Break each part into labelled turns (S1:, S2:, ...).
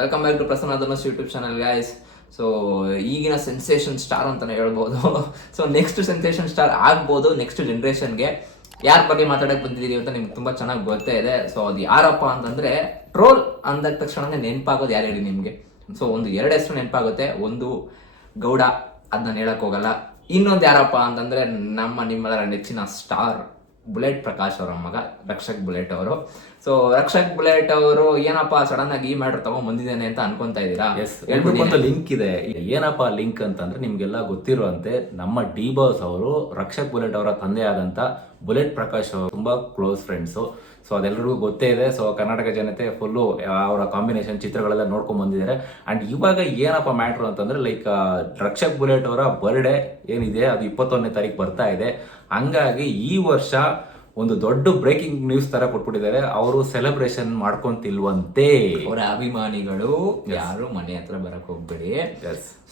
S1: Welcome back to Prasanna Dhanush YouTube channel guys so ಈಗಿನ sensation star ಅಂತಲೇ ಹೇಳ್ಬೋದು. So next sensation star ಆಗ್ಬೋದು next ಜನ್ರೇಷನ್ಗೆ ಯಾರ ಬಗ್ಗೆ ಮಾತಾಡಕ್ ಬಂದಿದ್ದೀರಿ ಅಂತ ನಿಮ್ಗೆ ತುಂಬ ಚೆನ್ನಾಗಿ ಗೊತ್ತೇ ಇದೆ. ಸೊ ಅದು ಯಾರಪ್ಪ ಅಂತಂದರೆ ಟ್ರೋಲ್ ಅಂದ ತಕ್ಷಣನೇ ನೆನಪಾಗೋದು ಯಾರು ಹೇಳಿ ನಿಮಗೆ? ಸೊ ಒಂದು ಎರಡು ಹೆಸರು ನೆನಪಾಗುತ್ತೆ. ಒಂದು ಗೌಡ ಅದನ್ನ ಹೇಳಕ್ ಹೋಗಲ್ಲ. ಇನ್ನೊಂದು ಯಾರಪ್ಪ ಅಂತಂದರೆ, ನಮ್ಮ ನಿಮ್ಮೆಲ್ಲರ ನೆಚ್ಚಿನ ಸ್ಟಾರ್ ಬುಲೆಟ್ ಪ್ರಕಾಶ್ ಅವರ ಮಗ ರಕ್ಷಕ್ ಬುಲೆಟ್ ಅವರು. ಸೊ ರಕ್ಷಕ್ ಬುಲೆಟ್ ಅವರು ಏನಪ್ಪ ಸಡನ್ ಆಗಿ ಈ ಮ್ಯಾಟರ್ ತಗೊಂಡ್ ಬಂದಿದ್ದೇನೆ ಅಂತ ಅನ್ಕೊಂತಾ ಇದ್ದೀರಾ?
S2: ಎಸ್ ಲಿಂಕ್ ಇದೆ. ಏನಪ್ಪಾ ಲಿಂಕ್ ಅಂತಂದ್ರೆ ನಿಮ್ಗೆಲ್ಲ ಗೊತ್ತಿರುವಂತೆ ನಮ್ಮ ಡಿ ಬಾಸ್ ಅವರು ರಕ್ಷಕ್ ಬುಲೆಟ್ ಅವರ ತಂದೆ ಆದಂತ ಬುಲೆಟ್ ಪ್ರಕಾಶ್ ಅವರು ತುಂಬಾ ಕ್ಲೋಸ್ ಫ್ರೆಂಡ್ಸ್. ಸೊ ಅದೆಲ್ಲರಿಗೂ ಗೊತ್ತೇ ಇದೆ. ಸೊ ಕರ್ನಾಟಕ ಜನತೆ ಫುಲ್ಲು ಅವರ ಕಾಂಬಿನೇಷನ್ ಚಿತ್ರಗಳೆಲ್ಲ ನೋಡ್ಕೊಂಡು ಬಂದಿದ್ದಾರೆ. ಅಂಡ್ ಇವಾಗ ಏನಪ್ಪ ಮ್ಯಾಟ್ರು ಅಂತಂದ್ರೆ ಲೈಕ್ ರಕ್ಷಕ್ ಬುಲೆಟ್ ಅವರ ಬರ್ಡೇ ಏನಿದೆ, ಅದು ಇಪ್ಪತ್ತೊಂದನೇ ತಾರೀಕು ಬರ್ತಾ ಇದೆ. ಹಂಗಾಗಿ ಈ ವರ್ಷ ಒಂದು ದೊಡ್ಡ ಬ್ರೇಕಿಂಗ್ ನ್ಯೂಸ್ ತರ ಕೊಟ್ಬಿಟ್ಟಿದ್ದಾರೆ. ಅವರು ಸೆಲೆಬ್ರೇಷನ್ ಮಾಡ್ಕೊಂತಿಲ್ವಂತೆ.
S1: ಅವರ ಅಭಿಮಾನಿಗಳು ಯಾರು ಮನೆ ಹತ್ರ ಬರಕ್ ಹೋಗ್ಬೇಡಿ.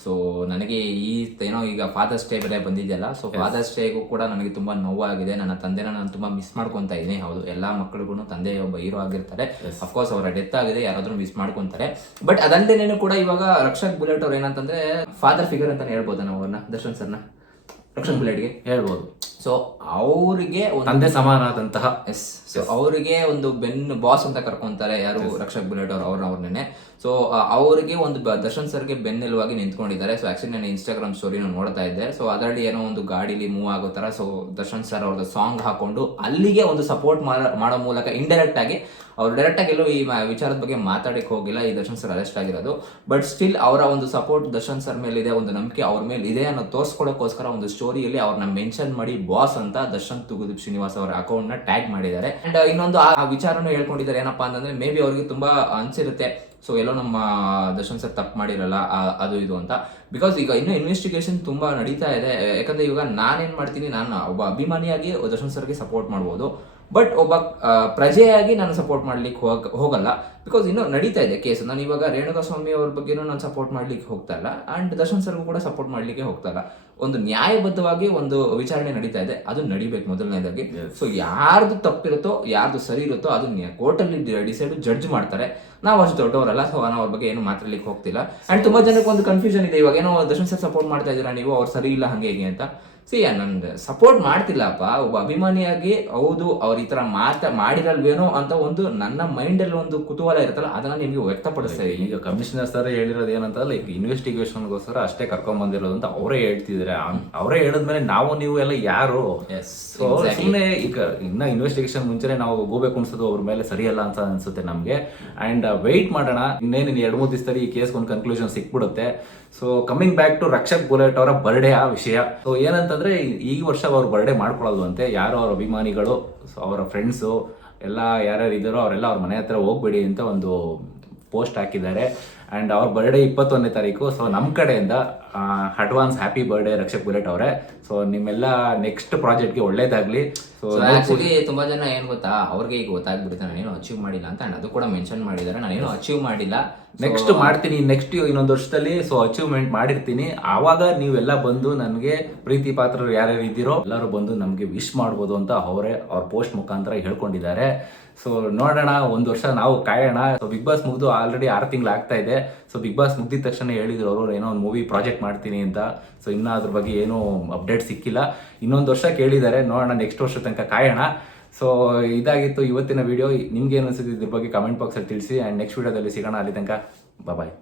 S1: ಸೊ ನನಗೆ ಈ ಏನೋ ಈಗ ಫಾದರ್ಸ್ ಡೇ ಬೇರೆ ಬಂದಿದೆಯಲ್ಲ ಸೊ ಫಾದರ್ಸ್ ಡೇಗೂ ಕೂಡ ನನಗೆ ತುಂಬಾ ನೋವಾಗಿದೆ. ನನ್ನ ತಂದೆನ ನಾನು ತುಂಬಾ ಮಿಸ್ ಮಾಡ್ಕೊಂತ ಇದ್ದೀನಿ. ಹೌದು ಎಲ್ಲಾ ಮಕ್ಕಳಿಗೂ ತಂದೆ ಒಬ್ಬ ಹೀರೋ ಆಗಿರ್ತಾರೆ. ಅಫ್ಕೋರ್ಸ್ ಅವರ ಡೆತ್ ಆಗಿದೆ ಯಾರಾದ್ರೂ ಮಿಸ್ ಮಾಡ್ಕೊಂತಾರೆ. ಬಟ್ ಅದಲ್ಲದೇನೇನು ಕೂಡ ಇವಾಗ ರಕ್ಷಕ್ ಬುಲೆಟ್ ಅವ್ರು ಏನಂತಂದ್ರೆ ಫಾದರ್ ಫಿಗರ್ ಅಂತಾನೆ ಹೇಳ್ಬೋದು ನಾವು ಅವ್ರನ್ನ ದರ್ಶನ್ ಸರ್ನ? ರಕ್ಷಕ್ ಬುಲೆಟ್ಗೆ?
S2: ಹೇಳ್ಬೋದು.
S1: ಸೊ ಅವರಿಗೆ ಒಂದು
S2: ತಂದೆ ಸಮಾನಾದಂತಹ
S1: ಎಸ್ ಸೊ ಅವರಿಗೆ ಒಂದು ಬೆನ್ನು ಬಾಸ್ ಅಂತ ಕರ್ಕೊಂತಾರೆ ಯಾರು ರಕ್ಷಕ್ ಬುಲೆಟ್ ಅವ್ರು ಅವ್ರನ್ನ ಅವ್ರನ್ನೇ. ಸೊ ಅವರಿಗೆ ಒಂದು ದರ್ಶನ್ ಸರ್ಗೆ ಬೆನ್ನೆಲುವಾಗಿ ನಿಂತ್ಕೊಂಡಿದ್ದಾರೆ. ಸೊ ಆಕ್ಚುಲಿ ನಾನು ಇನ್ಸ್ಟಾಗ್ರಾಮ್ ಸ್ಟೋರಿನ ನೋಡ್ತಾ ಇದ್ದೆ. ಸೊ ಅದರಲ್ಲಿ ಏನೋ ಒಂದು ಗಾಡಿಲಿ ಮೂವ್ ಆಗೋ ತರ ಸೊ ದರ್ಶನ್ ಸರ್ ಅವ್ರದ್ದು ಸಾಂಗ್ ಹಾಕೊಂಡು ಅಲ್ಲಿಗೆ ಒಂದು ಸಪೋರ್ಟ್ ಮಾಡೋ ಮೂಲಕ ಇಂಡೈರೆಕ್ಟ್ ಆಗಿ ಅವ್ರು ಡೈರೆಕ್ಟ್ ಆಗಿ ಎಲ್ಲೂ ಈ ವಿಚಾರದ ಬಗ್ಗೆ ಮಾತಾಡಕ್ಕೆ ಹೋಗಿಲ್ಲ. ಈ ದರ್ಶನ್ ಸರ್ ಅರೆಸ್ಟ್ ಆಗಿರೋದು. ಬಟ್ ಸ್ಟಿಲ್ ಅವರ ಒಂದು ಸಪೋರ್ಟ್ ದರ್ಶನ್ ಸರ್ ಮೇಲೆ ಇದೆ ಒಂದು ನಂಬಿಕೆ ಅವ್ರ ಮೇಲೆ ಇದೆ ಅನ್ನೋ ತೋರಿಸ್ಕೊಳ್ಳೋಕೋಸ್ಕರ ಒಂದು ಸ್ಟೋರಿಯಲ್ಲಿ ಅವ್ರನ್ನ ಮೆನ್ಷನ್ ಮಾಡಿ ಬಾಸ್ ಅಂತ ದರ್ಶನ್ ತುಗುದೀಪ್ ಶ್ರೀನಿವಾಸ್ ಅವರ ಅಕೌಂಟ್ನ ಟ್ಯಾಗ್ ಮಾಡಿದ್ದಾರೆ. ಅಂಡ್ ಇನ್ನೊಂದು ಆ ವಿಚಾರನ ವಿಚಾರನೂ ಹೇಳ್ಕೊಂಡಿದ್ದಾರೆ. ಏನಪ್ಪಾ ಅಂತಂದ್ರೆ ಮೇ ಬಿ ಅವ್ರಿಗೆ ತುಂಬಾ ಅನ್ಸಿರುತ್ತೆ. ಸೊ ಎಲ್ಲೋ ನಮ್ಮ ದರ್ಶನ್ ಸರ್ ತಪ್ಪು ಮಾಡಿರಲ್ಲ ಅದು ಇದು ಅಂತ. ಬಿಕಾಸ್ ಈಗ ಇನ್ನೂ ಇನ್ವೆಸ್ಟಿಗೇಷನ್ ತುಂಬಾ ನಡೀತಾ ಇದೆ. ಯಾಕಂದ್ರೆ ಇವಾಗ ನಾನೇನ್ ಮಾಡ್ತೀನಿ, ನಾನು ಒಬ್ಬ ಅಭಿಮಾನಿಯಾಗಿ ದರ್ಶನ್ ಸರ್ಗೆ ಸಪೋರ್ಟ್ ಮಾಡ್ಬೋದು. ಬಟ್ ಒಬ್ಬ ಪ್ರಜೆಯಾಗಿ ನಾನು ಸಪೋರ್ಟ್ ಮಾಡ್ಲಿಕ್ಕೆ ಹೋಗ ಹೋಗಲ್ಲ. ಬಿಕಾಸ್ ಇನ್ನೂ ನಡೀತಾ ಇದೆ ಕೇಸ್ ನಾನು ಇವಾಗ ರೇಣುಕಾ ಸ್ವಾಮಿ ಅವ್ರ ಬಗ್ಗೆನೂ ನಾನು ಸಪೋರ್ಟ್ ಮಾಡ್ಲಿಕ್ಕೆ ಹೋಗ್ತಾ ಇಲ್ಲ. ಅಂಡ್ ದರ್ಶನ್ ಸರ್ಗೂ ಕೂಡ ಸಪೋರ್ಟ್ ಮಾಡ್ಲಿಕ್ಕೆ ಹೋಗ್ತಾ ಇಲ್ಲ. ಒಂದು ನ್ಯಾಯಬದ್ಧವಾಗಿ ಒಂದು ವಿಚಾರಣೆ ನಡೀತಾ ಇದೆ. ಅದು ನಡಿಬೇಕು ಮೊದಲನೇದಾಗಿ. ಸೊ ಯಾರ್ದು ತಪ್ಪಿರುತ್ತೋ ಯಾರ್ದು ಸರಿ ಇರುತ್ತೋ ಅದನ್ನ ಕೋರ್ಟಲ್ಲಿ ಡಿಸೈಡ್ ಜಡ್ಜ್ ಮಾಡ್ತಾರೆ. ನಾವು ಅಷ್ಟು ದೊಡ್ಡವರಲ್ಲ ಸೊ ನಾವು ಅವ್ರ ಬಗ್ಗೆ ಏನು ಮಾತಾಡ್ಲಿಕ್ಕೆ ಹೋಗ್ತಿಲ್ಲ. ಅಂಡ್ ತುಂಬಾ ಜನಕ್ಕೆ ಒಂದು ಕನ್ಫ್ಯೂಷನ್ ಇದೆ. ಇವಾಗ ಏನೋ ದರ್ಶನ್ ಸರ್ ಸಪೋರ್ಟ್ ಮಾಡ್ತಾ ಇದ್ದೀರಾ ನೀವು? ಅವ್ರು ಸರಿ ಇಲ್ಲ ಹಂಗೆ ಹೀಗೆ ಅಂತ. ಸಿ ನಾನು ಸಪೋರ್ಟ್ ಮಾಡ್ತಿಲ್ಲಪ್ಪ. ಒಬ್ಬ ಅಭಿಮಾನಿಯಾಗಿ ಹೌದು ಅವ್ರು ಈ ಥರ ಮಾತಾ ಮಾಡಿರಲ್ವೇನೋ ಅಂತ ಒಂದು ನನ್ನ ಮೈಂಡ್ ಅಲ್ಲಿ ಒಂದು ಕುತೂಹಲ ಇರುತ್ತಲ್ಲ ಅದನ್ನ ನಿಮಗೆ ವ್ಯಕ್ತಪಡಿಸ್ತಾ
S2: ಈಗ ಕಮಿಷನರ್ ಸರ್ ಹೇಳಿರೋದು ಏನಂತ ಲೈಕ್ ಇನ್ವೆಸ್ಟಿಗೇಷನ್ಗೋಸ್ಕರ ಅಷ್ಟೇ ಕರ್ಕೊಂಡ್ ಬಂದಿರೋದು ಅಂತ ಅವರೇ ಹೇಳ್ತಿದ್ದಾರೆ. ಅವರೇ ಹೇಳಿದ್ಮೇಲೆ ನಾವು ನೀವು ಎಲ್ಲ ಯಾರು? ಸುಮ್ಮನೆ ಈಗ ಇನ್ನ ಇನ್ವೆಸ್ಟಿಗೇಷನ್ ಮುಂಚೆನೆ ನಾವು ಹೋಗ್ಬೇಕು ಅನ್ಸೋದು ಅವ್ರ ಮೇಲೆ ಸರಿಯಲ್ಲ ಅಂತ ಅನ್ಸುತ್ತೆ ನಮಗೆ. ಅಂಡ್ ವೆಯ್ಟ್ ಮಾಡೋಣ. ಇನ್ನೇನು ಇನ್ನು ಎರಡು ಮೂರು ದಿವಸದಲ್ಲಿ ಈ ಕೇಸ್ ಒಂದು ಕನ್ಕ್ಲೂಷನ್ ಸಿಕ್ಬಿಡುತ್ತೆ. So coming back to Rakshak bullet ಅವರ ಬರ್ಡೇ ಆ ವಿಷಯ. ಸೊ ಏನಂತಂದ್ರೆ ಈ- ಈ ವರ್ಷ ಅವ್ರು ಬರ್ಡೇ ಮಾಡ್ಕೊಳ್ಳಲ್ವಂತೆ ಯಾರು ಅವ್ರ ಅಭಿಮಾನಿಗಳು, ಅವರ ಫ್ರೆಂಡ್ಸು ಎಲ್ಲ ಯಾರ್ಯಾರು ಇದ್ದಾರೋ ಅವರೆಲ್ಲ ಅವ್ರ ಮನೆ ಹತ್ರ ಹೋಗ್ಬೇಡಿ ಅಂತ ಒಂದು ಪೋಸ್ಟ್ ಹಾಕಿದ್ದಾರೆ. ಅಂಡ್ ಅವ್ರ ಬರ್ಡೇ ಇಪ್ಪತ್ತೊಂದನೇ ತಾರೀಕು ಸೊ ನಮ್ಮ ಕಡೆಯಿಂದ advance happy birthday Rakshak bullet ಅವರೇ. ಸೊ ನಿಮ್ಮೆಲ್ಲ ನೆಕ್ಸ್ಟ್ ಪ್ರಾಜೆಕ್ಟ್ಗೆ ಒಳ್ಳೇದಾಗ್ಲಿ. ಸೊ
S1: ಆಕ್ಚುಲಿ ತುಂಬಾ ಜನ ಏನ್ ಗೊತ್ತಾ? ಅವ್ರಿಗೆ ಈಗ ಗೊತ್ತಾಗ್ಬಿಡುತ್ತೆ ನಾನೇನು ಅಚೀವ್ ಮಾಡಿಲ್ಲ ಅಂತ. ಅದು ಕೂಡ ಮೆನ್ಷನ್ ಮಾಡಿದ್ದಾರೆ. ನಾನೇನು ಅಚೀವ್ ಮಾಡಿಲ್ಲ.
S2: ನೆಕ್ಸ್ಟ್ ಮಾಡ್ತೀನಿ. ನೆಕ್ಸ್ಟ್ ಇನ್ನೊಂದು ವರ್ಷದಲ್ಲಿ ಸೊ ಅಚೀವ್ಮೆಂಟ್ ಮಾಡಿರ್ತೀನಿ. ಆವಾಗ ನೀವೆಲ್ಲ ಬಂದು ನನಗೆ ಪ್ರೀತಿ ಪಾತ್ರರು ಯಾರ್ಯಾರು ಇದ್ದೀರೋ ಎಲ್ಲರೂ ಬಂದು ನಮಗೆ ವಿಶ್ ಮಾಡ್ಬೋದು ಅಂತ ಅವರೇ ಅವ್ರ ಪೋಸ್ಟ್ ಮುಖಾಂತರ ಹೇಳ್ಕೊಂಡಿದ್ದಾರೆ. ಸೊ ನೋಡೋಣ ಒಂದು ವರ್ಷ ನಾವು ಕಾಯೋಣ. ಸೊ ಬಿಗ್ ಬಾಸ್ ಮುಗಿದು ಆಲ್ರೆಡಿ ಆರು ತಿಂಗಳು ಆಗ್ತಾ ಇದೆ. ಸೊ ಬಿಗ್ ಬಾಸ್ ಮುಗ್ದಿದ ತಕ್ಷಣ ಹೇಳಿದ್ರು ಅವರು ಏನೋ ಒಂದು ಮೂವಿ ಪ್ರಾಜೆಕ್ಟ್ ಮಾಡ್ತೀನಿ ಅಂತ. ಸೊ ಇನ್ನೂ ಅದ್ರ ಬಗ್ಗೆ ಏನೂ ಅಪ್ಡೇಟ್ ಸಿಕ್ಕಿಲ್ಲ. ಇನ್ನೊಂದು ವರ್ಷ ಕೇಳಿದ್ದಾರೆ. ನೋಡೋಣ ನೆಕ್ಸ್ಟ್ ವರ್ಷ ತನಕ ಕಾಯೋಣ. ಸೊ ಇದಾಗಿತ್ತು ಇವತ್ತಿನ ವಿಡಿಯೋ ನಿಮ್ಗೆ ಏನು ಅನ್ಸುತ್ತೆ ಇದ್ರ ಬಗ್ಗೆ ಕಮೆಂಟ್ ಬಾಕ್ಸಲ್ಲಿ ತಿಳಿಸಿ. ಆ್ಯಂಡ್ ನೆಕ್ಸ್ಟ್ ವಿಡಿಯೋದಲ್ಲಿ ಸಿಗೋಣ. ಅಲ್ಲಿ ತನಕ ಬಾಯ್